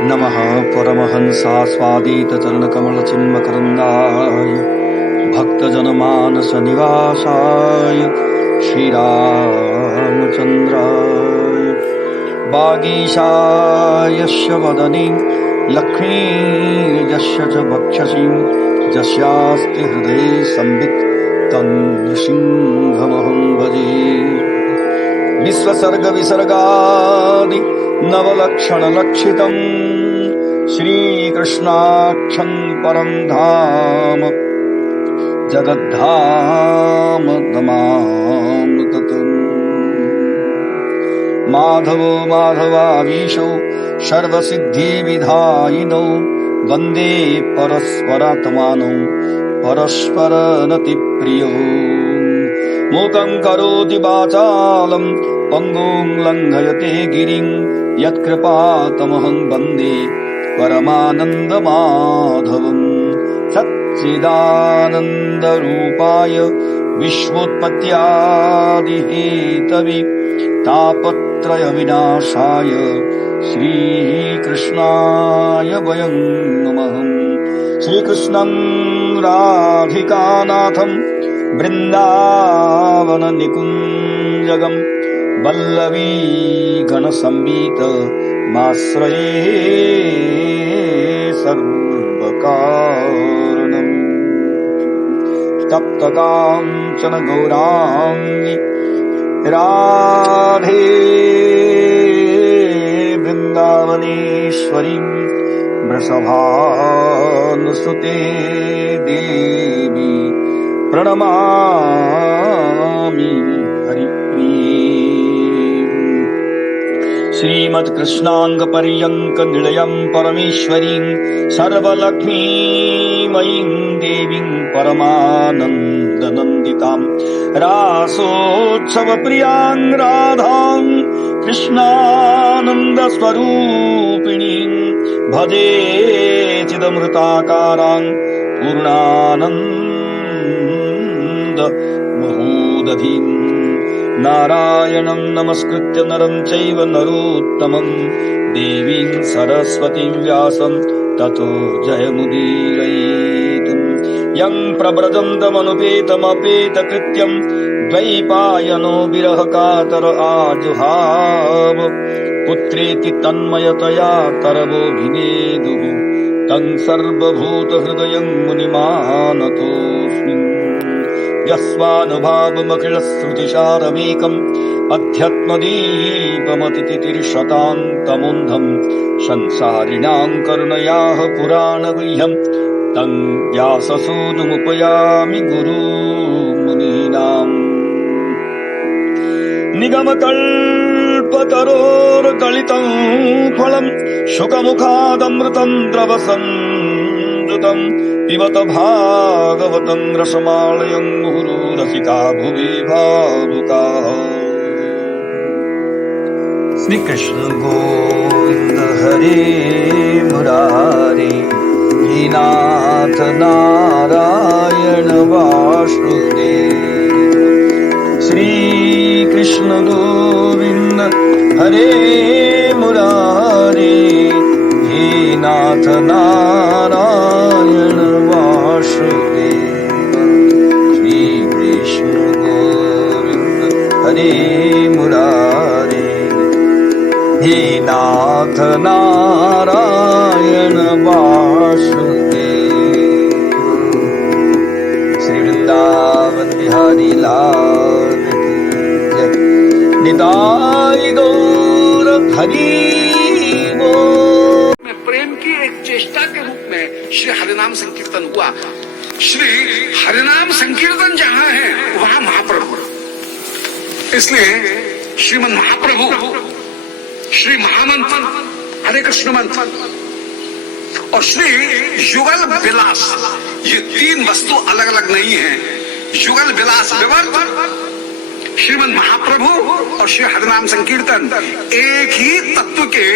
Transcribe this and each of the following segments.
नमः परमहंसास्वादित चरणकमलचिन्मकरन्दाय भक्तजनमानसनिवासाय श्रीरामचन्द्राय वागीशायस्य वदने लक्ष्मीर्यस्य च वक्षसि यस्यास्ति हृदये संवित् तन्नृसिंहमहं भजे। विश्वसर्ग विसर्गादि नवलक्षणलक्षितं श्रीकृष्णाख्यं परं धाम जगद्धाम नमामि तत्। माधवो माधवाधीशो सर्वसिद्धिविधायिनो वन्दे परस्परात्मानो परस्परनतिप्रियो। मूकं करोति वाचालं पङ्गुं लङ्घयते गिरिं यत्कृपातमहं वन्दे परमानन्दमाधवम्। सच्चिदानन्दरूपाय विश्वोत्पत्त्यादिहेतवे तापत्रयविनाशाय श्रीकृष्णाय वयं नमः। श्रीकृष्णं राधिकानाथं वृन्दावन निकुञ्जगं वल्लवी गणसंवीत माश्रये सर्वकारणम्। तप्तकाञ्चन गौराङ्गी राधे वृन्दावनेश्वरी वृषभानुसुते देवी प्रणमामि हरिप्रिये। श्रीमत्कृष्णाङ्गपर्यङ्क निलयं परमेश्वरीं सर्वलक्ष्मीमयीं देवीं परमानन्दनन्दितां रासोत्सवप्रियां राधां कृष्णानन्दस्वरूपिणीं भजे चिदमृताकारां पूर्णानन्दमहोदधीं। नारायणं नमस्कृत्य नरं चैव नरोत्तमं देवीं सरस्वतीं व्यासं ततो जयमुदीरयेत्। यं प्रव्रजन्तमनुपेतमपेतकृत्यं द्वैपायनो विरहकातर आजुहाव। पुत्रेति तन्मयतया तरवोऽभिनेदुः तं सर्वभूतहृदयं मुनिमानतोऽस्मि। यस्वानुभावमखिलश्रुतिसारमेकम् अध्यात्मदीपमतितितिर्शतान्तमूर्धं संसारिणां करुणयाः पुराणगुह्यं तं व्याससूनुमुपयामि गुरुमुनीनाम्। निगमकल्पतरोर्गलितं फलं शुकमुखादमृतं द्रवसंयुतं पिबत भागवतं रसमालयं मुहुरु रसिका भुवि भावुकाः। श्री कृष्ण गोविंद हरे मुरारे हे नाथ नारायण वासुदेव। श्री कृष्ण गोविंद हरे मुरारे हे नाथ नारायण वासुदेव। श्री कृष्ण गोविंद हरे मुरारे हे नाथ नारायण वासुदेव। श्री वृंदावन बिहारी लाल की जय। निताई गौर हरि बोल। प्रेम की एक चेष्टा के रूप में श्री हरिनाम संकीर्तन हुआ। श्री हरिनाम संकीर्तन जहां है वहां महाप्रभु, इसलिए श्रीमन महाप्रभु श्री महामंत्र हरे कृष्ण मंत्र और श्री युगल विलास, ये तीन वस्तु अलग अलग नहीं है। युगल विलास विवर्त, श्रीमन महाप्रभु और श्री हरिनाम संकीर्तन एक ही तत्व के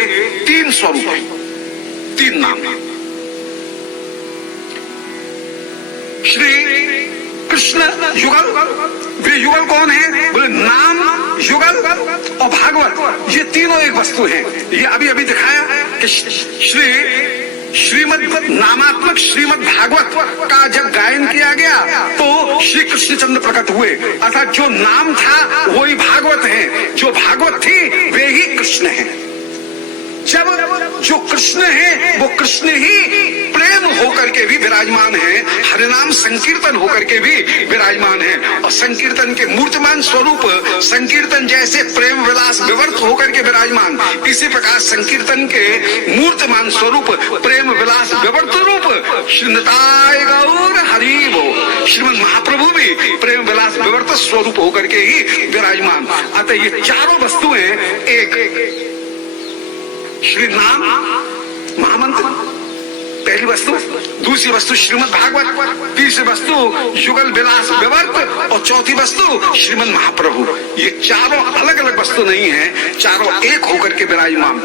तीन स्वरूप हैं, तीन नाम। श्री कृष्ण युगल, वे युगल कौन है? बोले नाम युगल और भागवत, ये तीनों एक वस्तु है। ये अभी अभी दिखाया कि श्रीमद नामात्मक श्रीमद भागवत का जब गायन किया गया तो श्री कृष्णचंद्र प्रकट हुए, अर्थात जो नाम था वही भागवत है, जो भागवत थी वे ही कृष्ण है। जब जो कृष्ण है वो कृष्ण ही प्रेम होकर के भी विराजमान है, हरिनाम संकीर्तन होकर के भी विराजमान है। और संकीर्तन के मूर्तिमान स्वरूप संकीर्तन जैसे प्रेम विलास विवर्त होकर के विराजमान, इसी प्रकार संकीर्तन के मूर्तिमान स्वरूप प्रेम विलास विवर्त रूप श्रीनिताय गौर हरि वो श्रीमद महाप्रभु भी प्रेम विलास विवर्त स्वरूप होकर के ही विराजमान। अतः ये चारों वस्तुएं एक श्री नाम महामंत्र पहली वस्तु, दूसरी वस्तु श्रीमद भागवत, तीसरी वस्तु युगल विलास विवर्त और चौथी वस्तु श्रीमद महाप्रभु। ये चारों अलग अलग वस्तु नहीं है, चारों एक होकर के विराजमान।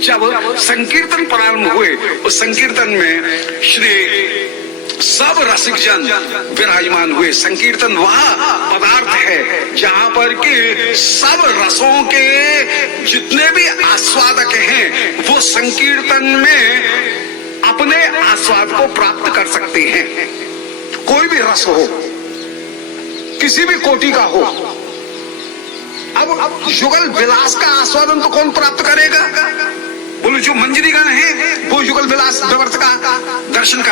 जब संकीर्तन प्रारंभ हुए उस संकीर्तन में श्री सब रसिक जन विराजमान हुए। संकीर्तन वह पदार्थ है जहां पर कि सब रसों के जितने भी आस्वादक हैं वो संकीर्तन में अपने आस्वाद को प्राप्त कर सकते हैं। कोई भी रस हो, किसी भी कोटि का हो। अब युगल विलास का आस्वादन तो कौन प्राप्त करेगा? बोलो जो मंजरीगण है वो युगल विलास विवर्त का दर्शन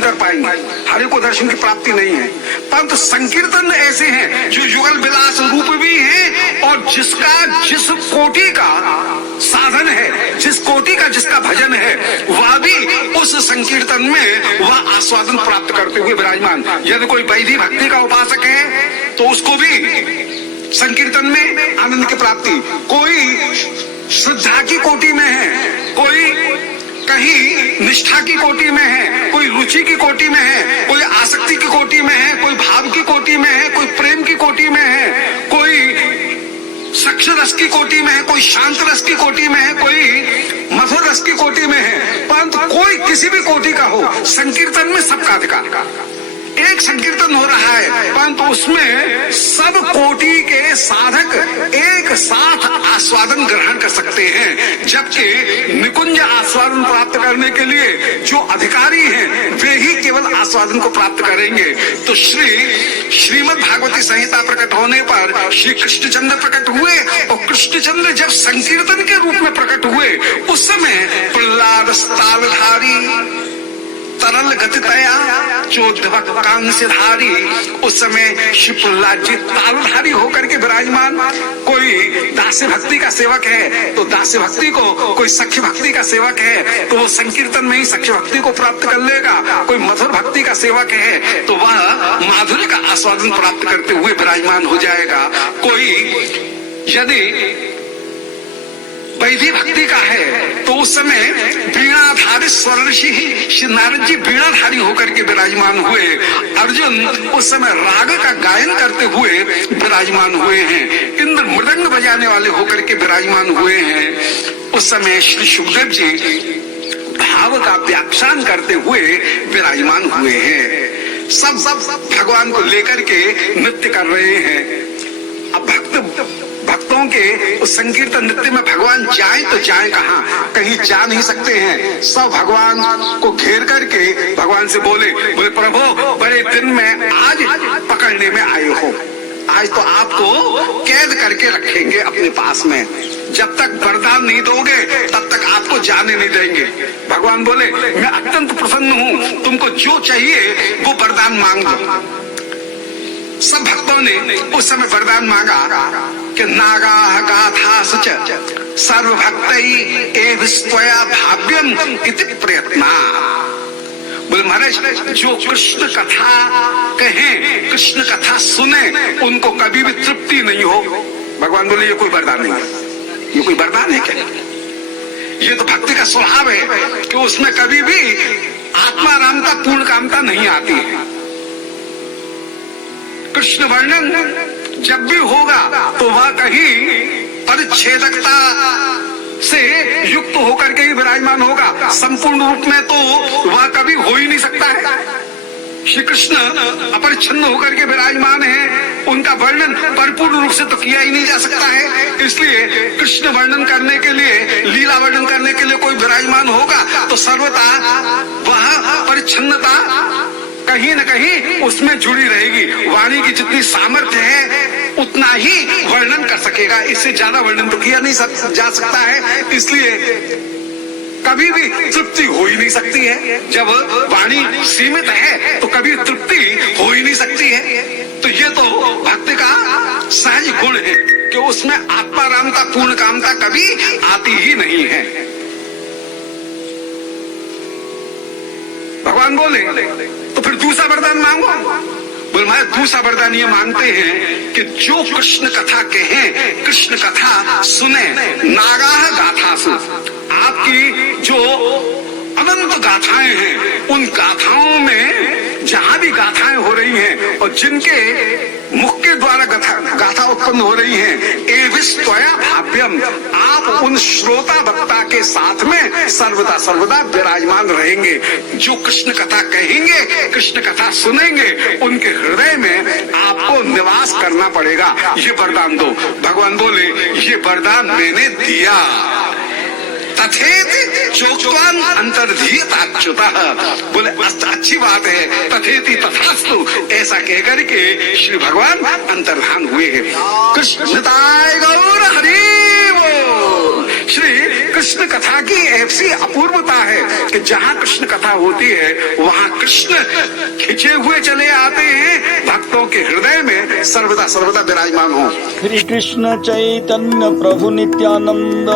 कर पाएंगे, हरे को दर्शन की प्राप्ति नहीं है। परंतु संकीर्तन ऐसे हैं जो युगल विलास रूप भी है और जिसका जिस कोटि का साधन है, जिस कोटि का जिसका भजन है, वह भी उस संकीर्तन में वह आस्वादन प्राप्त करते हुए विराजमान। यदि कोई वैदिक भक्ति का उपासक है तो उसको भी संकीर्तन में आनंद की प्राप्ति, कोई श्रद्धा की कोटि में है, कोई कहीं निष्ठा की कोटि में है, कोई रुचि की कोटि में है, कोई आसक्ति की कोटि में है, कोई भाव की कोटि में है, कोई प्रेम की कोटि में है, कोई सक्ष रस की कोटि में है, कोई शांत रस की कोटि में है, कोई मधुर रस की कोटि में है। परंतु कोई किसी भी कोटि का हो, संकीर्तन में सबका अधिकार। एक संकीर्तन हो रहा है परंतु उसमें सब कोटि के साधक एक साथ आस्वादन ग्रहण कर सकते हैं, जबकि निकुंज आस्वादन प्राप्त करने के लिए जो अधिकारी हैं वे ही केवल आस्वादन को प्राप्त करेंगे। तो श्रीमद् भागवती संहिता प्रकट होने पर श्री कृष्णचंद्र प्रकट हुए और कृष्णचंद्र जब संकीर्तन के रूप में प्रकट हुए उस समय प्रहलाद तालधारी तरल गतितया चोद्भक्तांशधारी, उस समय श्री प्रहलाद जी तालधारी होकर के विराजमान। कोई दास्य भक्ति का सेवक है तो दास्य भक्ति को, कोई सख्य भक्ति का सेवक है तो वो संकीर्तन में ही सख्य भक्ति को प्राप्त कर लेगा, कोई मधुर भक्ति का सेवक है तो वह माधुर्य का आस्वादन प्राप्त करते हुए विराजमान हो जाएगा। कोई यदि वैदिक भक्ति का है तो उस समय वीणाधारी स्वरषि श्री नारद जी वीणाधारी होकर के विराजमान हुए। अर्जुन उस समय राग का गायन करते हुए विराजमान हुए हैं। इंद्र मृदंग बजाने वाले होकर के विराजमान हुए हैं। उस समय श्री सुखदेव जी भाव का व्याख्यान करते हुए विराजमान हुए हैं। सब भगवान को लेकर के नृत्य कर रहे हैं। अब भक्तों के उस संकीर्तन नृत्य में भगवान जाए तो जाए कहाँ, कहीं जा नहीं सकते हैं। सब भगवान को घेर करके भगवान से बोले प्रभु बड़े दिन में आज पकड़ने में आए हो, आज तो आपको कैद करके रखेंगे अपने पास में, जब तक वरदान नहीं दोगे तब तक आपको जाने नहीं देंगे। भगवान बोले मैं अत्यंत प्रसन्न हूँ, तुमको जो चाहिए वो वरदान मांग लो। सब भक्तों ने उस समय वरदान मांगा कि नागा गाथा सच सर्वभक्तई एव स्वया भाव्यम इति प्रयत्ना। बोले महाराज जो कृष्ण कथा कहें, कृष्ण कथा सुने, उनको कभी भी तृप्ति नहीं हो। भगवान बोले ये कोई वरदान नहीं है, ये कोई वरदान है क्या? ये तो भक्ति का स्वभाव है कि उसमें कभी भी आत्मारामता पूर्ण कामता नहीं आती है। कृष्ण वर्णन जब भी होगा तो वह कहीं परिच्छेदकता से युक्त होकर के ही विराजमान होगा, संपूर्ण रूप में तो वह कभी हो ही नहीं सकता है। श्री कृष्ण अपरिच्छन्न होकर के विराजमान हैं, उनका वर्णन परिपूर्ण रूप से तो किया ही नहीं जा सकता है। इसलिए कृष्ण वर्णन करने के लिए, लीला वर्णन करने के लिए कोई विराजमान होगा तो सर्वथा वह परिच्छन्नता कहीं न कहीं उसमें जुड़ी रहेगी। वाणी की जितनी सामर्थ्य है उतना ही वर्णन कर सकेगा, इससे ज्यादा वर्णन तो किया नहीं जा सकता है। इसलिए कभी भी तृप्ति हो ही नहीं सकती है। जब वाणी सीमित है तो कभी तृप्ति हो ही नहीं सकती है। तो ये तो भक्ति का सहज गुण है कि उसमें आत्मारामता, पूर्ण कामता कभी आती ही नहीं है। भगवान बोले तो फिर दूसरा वरदान मांगो। बोले मैं दूसरा वरदान ये मांगते हैं कि जो कृष्ण कथा कहें, कृष्ण कथा सुने, नागाह गाथासु, आपकी जो अनंत गाथाएं हैं उन गाथाओं में जहां भी गाथाएं हो रही हैं और जिनके मुख के द्वारा गाथा उत्पन्न हो रही हैं, एविस्त्वया भाव्यम, आप उन श्रोता वक्ता के साथ में सर्वदा सर्वदा विराजमान रहेंगे। जो कृष्ण कथा कहेंगे, कृष्ण कथा सुनेंगे, उनके हृदय में आपको निवास करना पड़ेगा। ये वरदान दो। भगवान बोले ये वरदान मैंने दिया। तथेति चोक्तवान अंतर्धीयताच्युतः, बोले अच्छी बात है, तथेति तथास्तु, ऐसा कहकर के श्री भगवान अंतर्धान हुए हैं। कृष्णताय गौर हरि बोल। श्री कृष्ण कथा की ऐसी अपूर्वता है कि जहाँ कृष्ण कथा होती है वहाँ कृष्ण खिंचे हुए चले आते हैं, भक्तों के हृदय में सर्वदा सर्वदा विराजमान हो। श्री कृष्ण चैतन्य प्रभु नित्यानंद,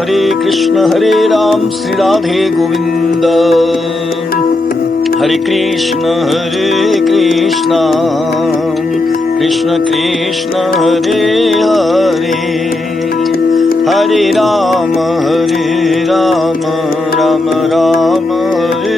हरे कृष्ण हरे राम, श्री राधे गोविंद, हरे कृष्ण कृष्ण कृष्ण हरे हरे, हरे राम राम राम हरे